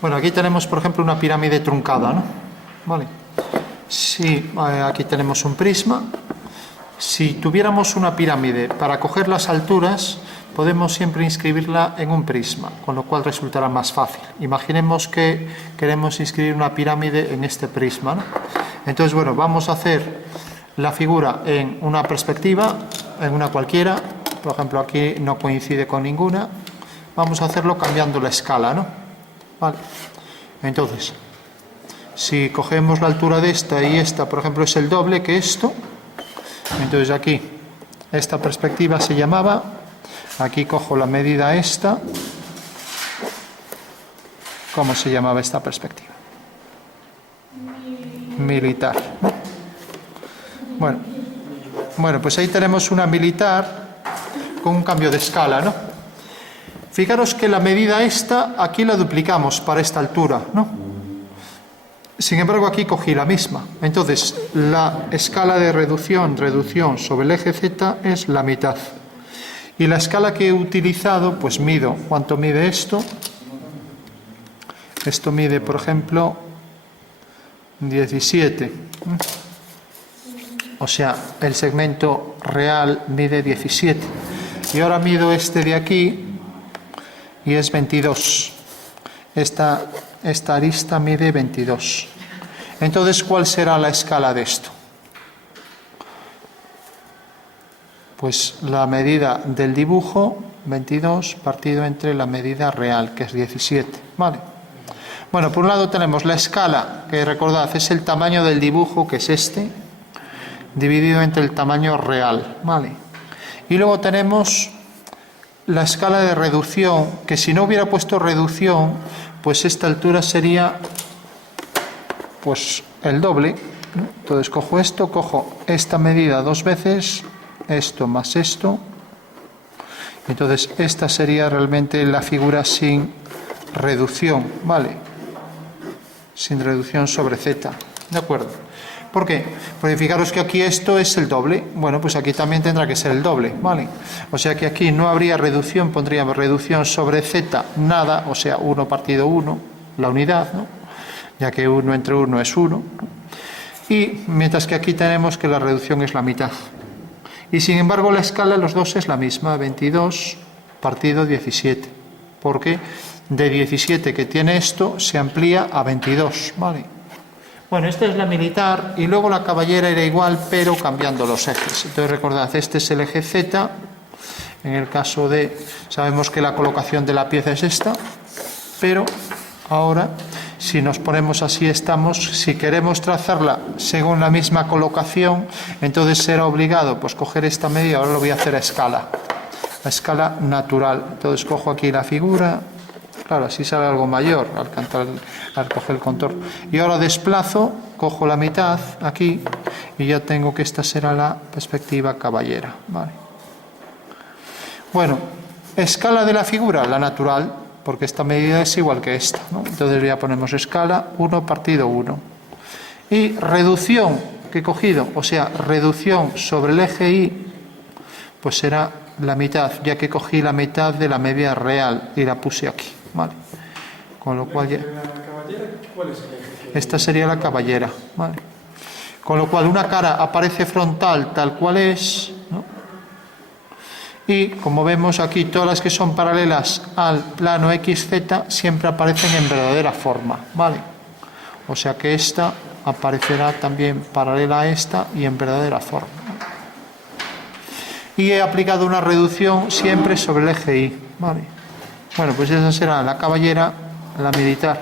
Bueno, aquí tenemos, por ejemplo, una pirámide truncada, ¿no? Vale. Sí, aquí tenemos un prisma. Si tuviéramos una pirámide para coger las alturas, podemos siempre inscribirla en un prisma, con lo cual resultará más fácil. Imaginemos que queremos inscribir una pirámide en este prisma, ¿no? Entonces, bueno, vamos a hacer la figura en una perspectiva, en una cualquiera. Por ejemplo, aquí no coincide con ninguna. Vamos a hacerlo cambiando la escala, ¿no? Vale. Entonces, si cogemos la altura de esta y esta, por ejemplo, es el doble que esto, entonces aquí, esta perspectiva se llamaba, aquí cojo la medida esta, ¿cómo se llamaba esta perspectiva? Militar, ¿no? Bueno, pues ahí tenemos una militar con un cambio de escala, ¿no? Fijaros que la medida esta, aquí la duplicamos para esta altura, ¿no? Sin embargo, aquí cogí la misma. Entonces, la escala de reducción sobre el eje Z es la mitad. Y la escala que he utilizado, pues mido. ¿Cuánto mide esto? Esto mide, por ejemplo, 17. O sea, el segmento real mide 17. Y ahora mido este de aquí y es 22. Esta arista mide 22. Entonces, ¿cuál será la escala de esto? Pues la medida del dibujo, 22, partido entre la medida real, que es 17. ¿Vale? Bueno, por un lado tenemos la escala, que recordad es el tamaño del dibujo, que es este, dividido entre el tamaño real. ¿Vale? Y luego tenemos la escala de reducción, que si no hubiera puesto reducción, pues esta altura sería pues el doble. Entonces cojo esto, cojo esta medida dos veces, esto más esto, entonces esta sería realmente la figura sin reducción, ¿vale? Sin reducción sobre Z, ¿de acuerdo? ¿Por qué? Porque fijaros que aquí esto es el doble. Bueno, pues aquí también tendrá que ser el doble, ¿vale? O sea que aquí no habría reducción, pondríamos reducción sobre Z, nada, o sea, 1 partido 1, la unidad, ¿no? Ya que 1 entre 1 es 1. Y mientras que aquí tenemos que la reducción es la mitad. Y sin embargo la escala de los dos es la misma, 22 partido 17. Porque de 17 que tiene esto se amplía a 22, ¿vale? Bueno, esta es la militar y luego la caballera era igual, pero cambiando los ejes. Entonces recordad, este es el eje Z. En el caso de, sabemos que la colocación de la pieza es esta, pero ahora, si nos ponemos así estamos, si queremos trazarla según la misma colocación, entonces será obligado pues coger esta medida, ahora lo voy a hacer a escala natural. Entonces cojo aquí la figura. Claro, así sale algo mayor al coger el contorno. Y ahora desplazo, cojo la mitad aquí y ya tengo que esta será la perspectiva caballera. ¿Vale? Bueno, escala de la figura, la natural, porque esta medida es igual que esta, ¿no? Entonces ya ponemos escala 1 partido 1. Y reducción que he cogido, o sea, reducción sobre el eje Y, pues será la mitad, ya que cogí la mitad de la medida real y la puse aquí. ¿Vale? Con lo cual ya... Esta sería la caballera, ¿vale? Con lo cual una cara aparece frontal tal cual es, ¿no? Y como vemos aquí, todas las que son paralelas al plano XZ siempre aparecen en verdadera forma, ¿vale? O sea que esta aparecerá también paralela a esta y en verdadera forma. Y he aplicado una reducción siempre sobre el eje Y, ¿vale? Bueno, pues esa será la caballera, la militar.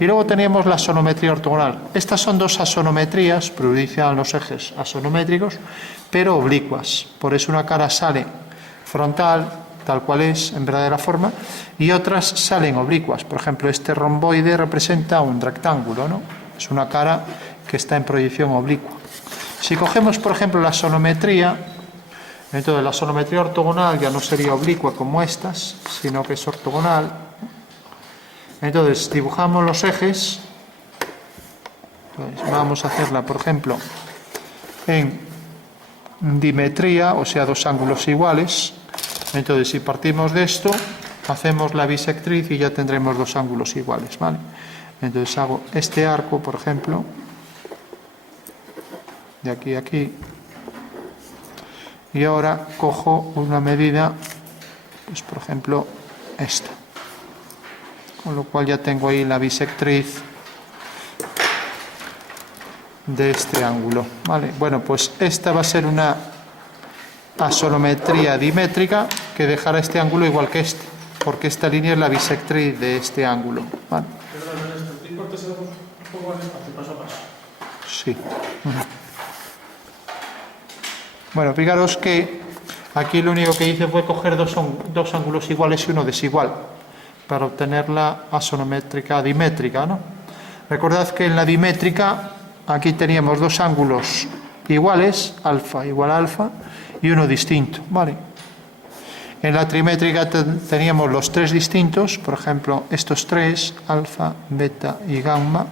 Y luego tenemos la asonometría ortogonal. Estas son dos asonometrías, prejudicial los ejes asonométricos, pero oblicuas. Por eso una cara sale frontal, tal cual es, en verdadera forma, y otras salen oblicuas. Por ejemplo, este romboide representa un rectángulo, ¿no? Es una cara que está en proyección oblicua. Si cogemos, por ejemplo, la asonometría, entonces la asonometría ortogonal ya no sería oblicua como estas, sino que es ortogonal. Entonces dibujamos los ejes. Pues vamos a hacerla, por ejemplo, en dimetría, o sea, dos ángulos iguales. Entonces si partimos de esto, hacemos la bisectriz y ya tendremos dos ángulos iguales, ¿vale? Entonces hago este arco, por ejemplo, de aquí a aquí, y ahora cojo una medida, pues por ejemplo esta, con lo cual ya tengo ahí la bisectriz de este ángulo, ¿vale? Bueno, pues esta va a ser una asonometría dimétrica que dejará este ángulo igual que este, porque esta línea es la bisectriz de este ángulo, ¿vale? ¿Te importa ser un poco más despacio, paso a paso? Sí. Bueno, fijaros que aquí lo único que hice fue coger dos ángulos iguales y uno desigual para obtener la asonométrica dimétrica, ¿no? Recordad que en la dimétrica aquí teníamos dos ángulos iguales, alfa igual a alfa, y uno distinto, ¿vale? En la trimétrica teníamos los tres distintos, por ejemplo, estos tres, alfa, beta y gamma.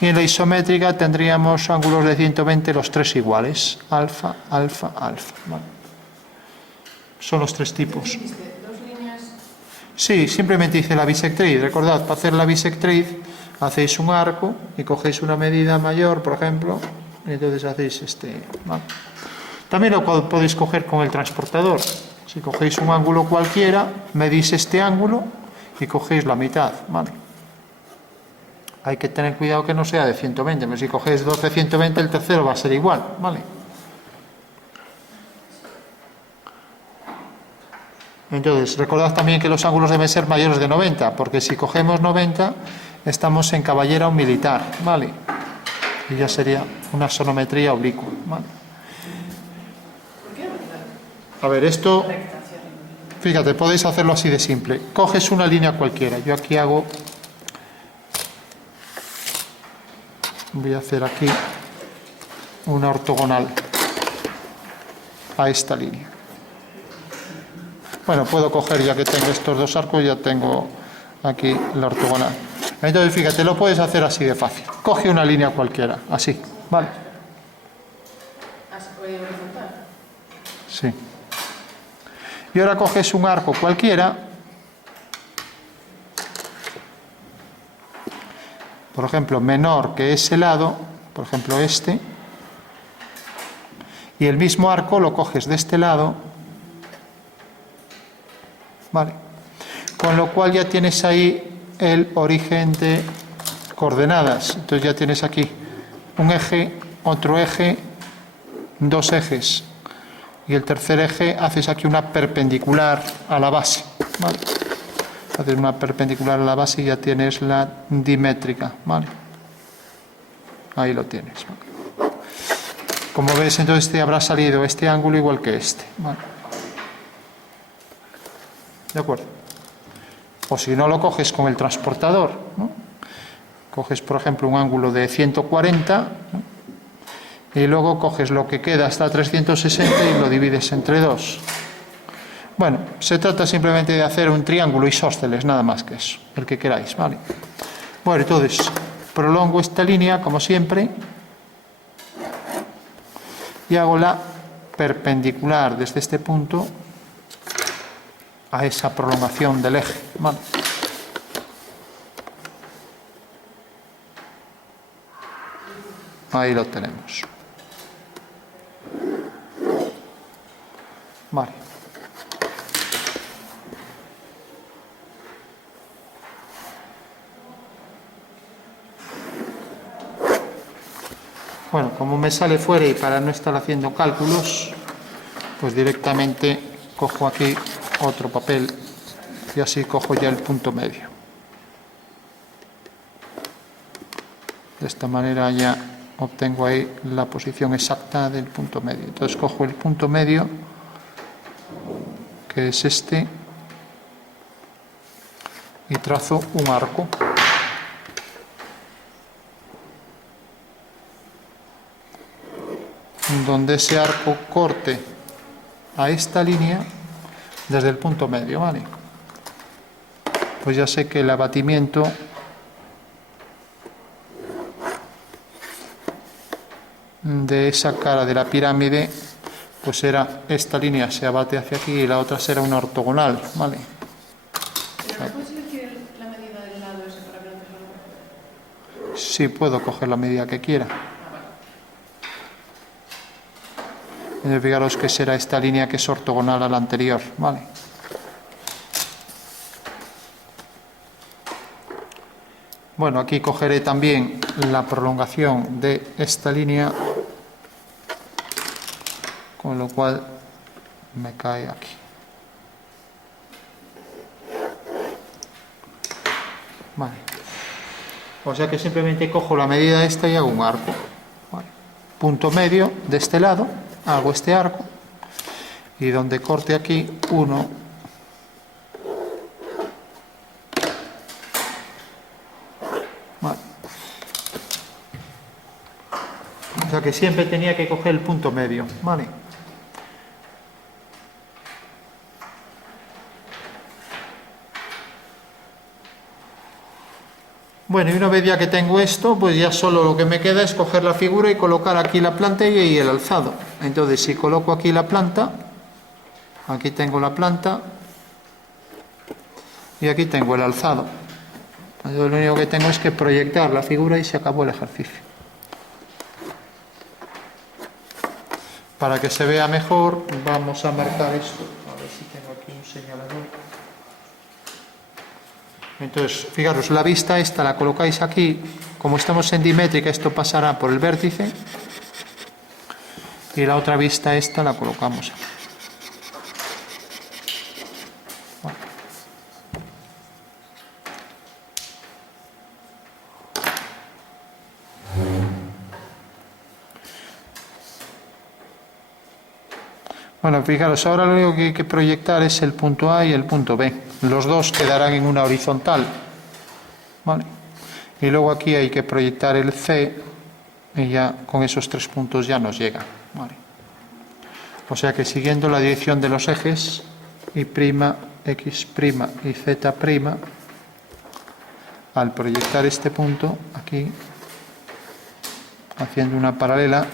Y en la isométrica tendríamos ángulos de 120, los tres iguales, alfa, alfa, alfa, ¿vale? Son los tres tipos. ¿Dos líneas? Sí, simplemente hice la bisectriz. Recordad, para hacer la bisectriz hacéis un arco y cogéis una medida mayor, por ejemplo, y entonces hacéis este, ¿vale? También lo podéis coger con el transportador. Si cogéis un ángulo cualquiera, medís este ángulo y cogéis la mitad, ¿vale? Hay que tener cuidado que no sea de 120, pero si cogéis dos de 120, el tercero va a ser igual, ¿vale? Entonces, recordad también que los ángulos deben ser mayores de 90, porque si cogemos 90, estamos en caballera o militar, ¿vale? Y ya sería una sonometría oblicua, ¿vale? ¿Por qué? A ver, esto, fíjate, podéis hacerlo así de simple. Coges una línea cualquiera. Yo aquí hago, voy a hacer aquí una ortogonal a esta línea. Bueno, puedo coger, ya que tengo estos dos arcos, ya tengo aquí la ortogonal. Entonces, fíjate, lo puedes hacer así de fácil. Coge una línea cualquiera, así, ¿vale? ¿Has podido horizontal? Sí. Y ahora coges un arco cualquiera, por ejemplo, menor que ese lado, por ejemplo este, y el mismo arco lo coges de este lado, ¿vale? Con lo cual ya tienes ahí el origen de coordenadas. Entonces ya tienes aquí un eje, otro eje, dos ejes. Y el tercer eje haces aquí una perpendicular a la base, ¿vale? Haces una perpendicular a la base y ya tienes la dimétrica, ¿vale? Ahí lo tienes, ¿vale? Como ves, entonces te habrá salido este ángulo igual que este, ¿vale? ¿De acuerdo? O si no, lo coges con el transportador, ¿no? Coges, por ejemplo, un ángulo de 140, ¿no? Y luego coges lo que queda hasta 360 y lo divides entre dos. Bueno, se trata simplemente de hacer un triángulo isósceles, nada más que eso, el que queráis, ¿vale? Bueno, entonces, prolongo esta línea, como siempre, y hago la perpendicular desde este punto a esa prolongación del eje, ¿vale? Ahí lo tenemos. Vale. Bueno, como me sale fuera y para no estar haciendo cálculos, pues directamente cojo aquí otro papel y así cojo ya el punto medio. De esta manera ya obtengo ahí la posición exacta del punto medio. Entonces cojo el punto medio, que es este, y trazo un arco. Donde ese arco corte a esta línea desde el punto medio, ¿vale? Pues ya sé que el abatimiento de esa cara de la pirámide pues esta línea se abate hacia aquí y la otra será una ortogonal, ¿vale? Pero no puedes elegir la medida del lado ese para que no te salga. Sí, puedo coger la medida que quiera. Entonces, fijaros que será esta línea que es ortogonal a la anterior, ¿vale? Bueno, aquí cogeré también la prolongación de esta línea, con lo cual me cae aquí. Vale. O sea que simplemente cojo la medida esta y hago un arco. Vale. Punto medio de este lado, hago este arco y donde corte aquí, 1, vale. O sea que siempre tenía que coger el punto medio, ¿vale? Bueno, y una vez ya que tengo esto, pues ya solo lo que me queda es coger la figura y colocar aquí la planta y el alzado. Entonces, si coloco aquí la planta, aquí tengo la planta y aquí tengo el alzado. Entonces, lo único que tengo es que proyectar la figura y se acabó el ejercicio. Para que se vea mejor, vamos a marcar esto. A ver si tengo aquí un señalador. Entonces, fijaros, la vista esta la colocáis aquí. Como estamos en dimétrica, esto pasará por el vértice. Y la otra vista esta la colocamos aquí. Bueno, fijaros, ahora lo único que hay que proyectar es el punto A y el punto B. Los dos quedarán en una horizontal. ¿Vale? Y luego aquí hay que proyectar el C y ya con esos 3 puntos ya nos llega. ¿Vale? O sea que siguiendo la dirección de los ejes, Y', X' y Z', al proyectar este punto aquí, haciendo una paralela,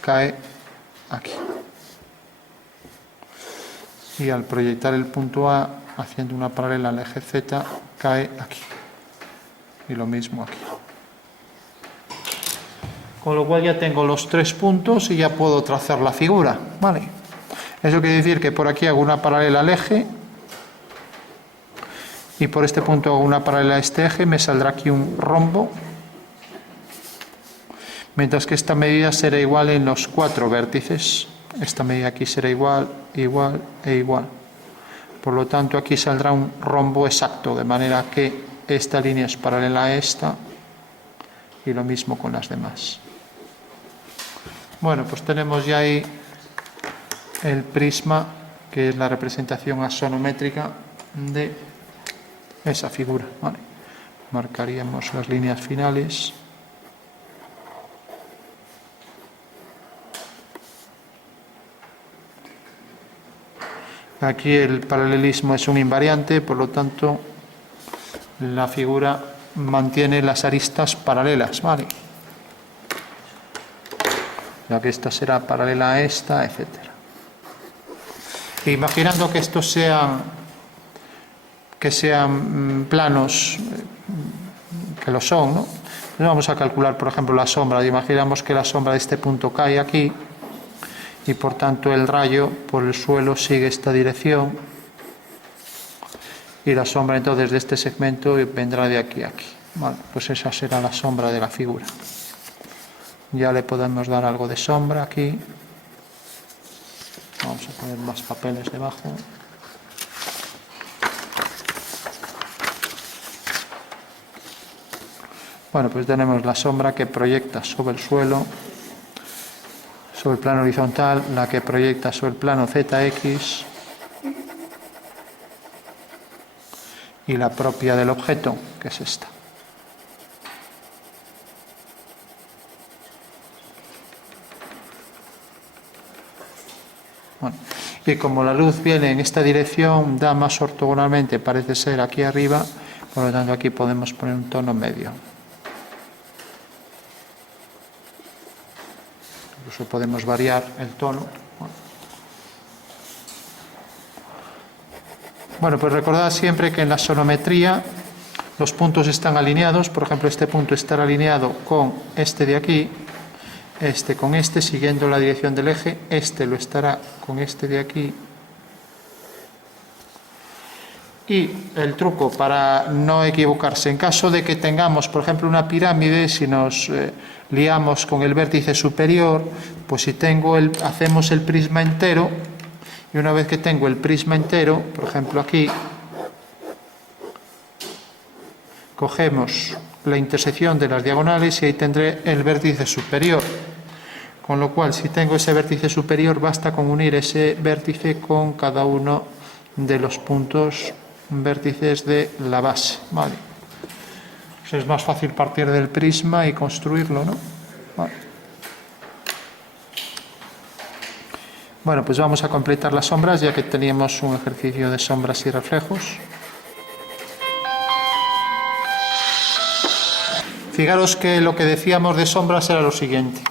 cae aquí. Y al proyectar el punto A, haciendo una paralela al eje Z, cae aquí. Y lo mismo aquí. Con lo cual ya tengo los 3 puntos y ya puedo trazar la figura. ¿Vale? Eso quiere decir que por aquí hago una paralela al eje y por este punto hago una paralela a este eje, me saldrá aquí un rombo, mientras que esta medida será igual en los 4 vértices. Esta medida aquí será igual, igual e igual. Por lo tanto, aquí saldrá un rombo exacto, de manera que esta línea es paralela a esta y lo mismo con las demás. Bueno, pues tenemos ya ahí el prisma, que es la representación axonométrica de esa figura. Vale. Marcaríamos las líneas finales. Aquí el paralelismo es un invariante, por lo tanto la figura mantiene las aristas paralelas, ¿vale? Ya que esta será paralela a esta, etc. Imaginando que estos sean planos, que lo son, ¿no? Vamos a calcular, por ejemplo, la sombra. Imaginamos que la sombra de este punto cae aquí y por tanto el rayo por el suelo sigue esta dirección y la sombra entonces de este segmento vendrá de aquí a aquí. Vale, pues esa será la sombra de la figura. Ya le podemos dar algo de sombra aquí. Vamos a poner más papeles debajo. Bueno, pues tenemos la sombra que proyecta sobre el suelo, sobre el plano horizontal, la que proyecta sobre el plano ZX y la propia del objeto, que es esta. Bueno, y como la luz viene en esta dirección, da más ortogonalmente, parece ser aquí arriba, por lo tanto aquí podemos poner un tono medio. Incluso podemos variar el tono. Bueno. Bueno, pues recordad siempre que en la sonometría los puntos están alineados. Por ejemplo, este punto estará alineado con este de aquí, este con este, siguiendo la dirección del eje. Este lo estará con este de aquí. Y el truco para no equivocarse, en caso de que tengamos, por ejemplo, una pirámide, si nos liamos con el vértice superior, pues si hacemos el prisma entero, y una vez que tengo el prisma entero, por ejemplo aquí, cogemos la intersección de las diagonales y ahí tendré el vértice superior. Con lo cual, si tengo ese vértice superior, basta con unir ese vértice con cada uno de los puntos vértices de la base, ¿vale? Pues es más fácil partir del prisma y construirlo, ¿no? Vale. Bueno, pues vamos a completar las sombras, ya que teníamos un ejercicio de sombras y reflejos. Fijaros que lo que decíamos de sombras era lo siguiente.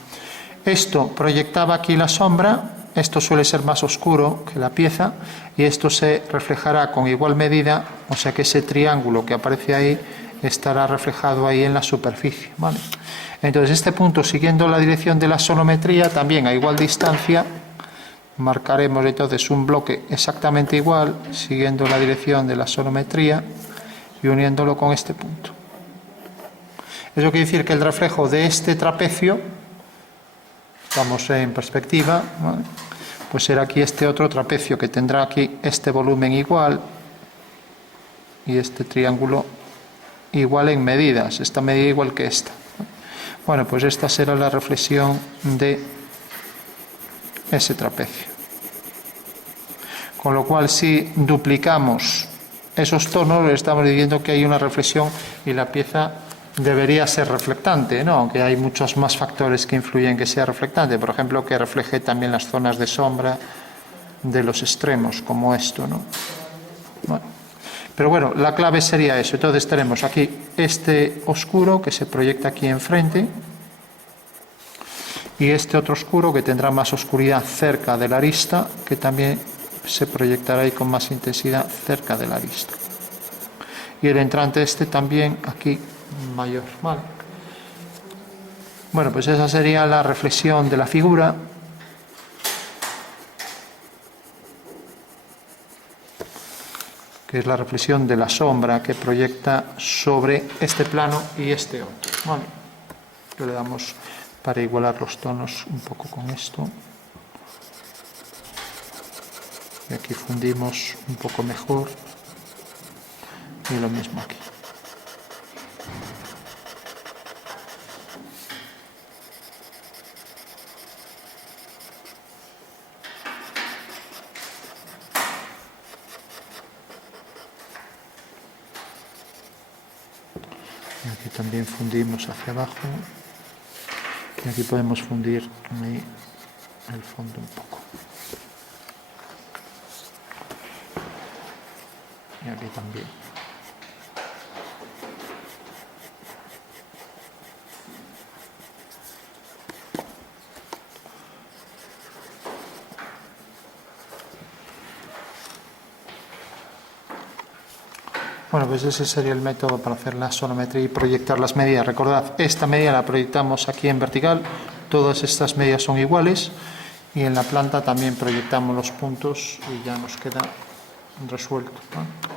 Esto proyectaba aquí la sombra. Esto suele ser más oscuro que la pieza y esto se reflejará con igual medida, o sea que ese triángulo que aparece ahí estará reflejado ahí en la superficie, ¿vale? Entonces este punto, siguiendo la dirección de la sonometría, también a igual distancia, marcaremos entonces un bloque exactamente igual, siguiendo la dirección de la sonometría y uniéndolo con este punto. Eso quiere decir que el reflejo de este trapecio, estamos en perspectiva, ¿vale? Pues será aquí este otro trapecio que tendrá aquí este volumen igual y este triángulo igual en medidas, esta medida igual que esta. Bueno, pues esta será la reflexión de ese trapecio. Con lo cual, si duplicamos esos tonos, estamos diciendo que hay una reflexión y la pieza debería ser reflectante, ¿no? Aunque hay muchos más factores que influyen que sea reflectante. Por ejemplo, que refleje también las zonas de sombra de los extremos, como esto, ¿no? Bueno, pero bueno, la clave sería eso. Entonces tenemos aquí este oscuro que se proyecta aquí enfrente y este otro oscuro que tendrá más oscuridad cerca de la arista, que también se proyectará ahí con más intensidad cerca de la arista. Y el entrante este también aquí mayor, ¿vale? Bueno, pues esa sería la reflexión de la figura. Que es la reflexión de la sombra que proyecta sobre este plano y este otro, ¿vale? Que le damos para igualar los tonos un poco con esto. Y aquí fundimos un poco mejor. Y lo mismo aquí. Y aquí también fundimos hacia abajo. Y aquí podemos fundir ahí el fondo un poco. Y aquí también. Bueno, pues ese sería el método para hacer la sonometría y proyectar las medidas. Recordad, esta medida la proyectamos aquí en vertical, todas estas medidas son iguales y en la planta también proyectamos los puntos y ya nos queda resuelto, ¿no?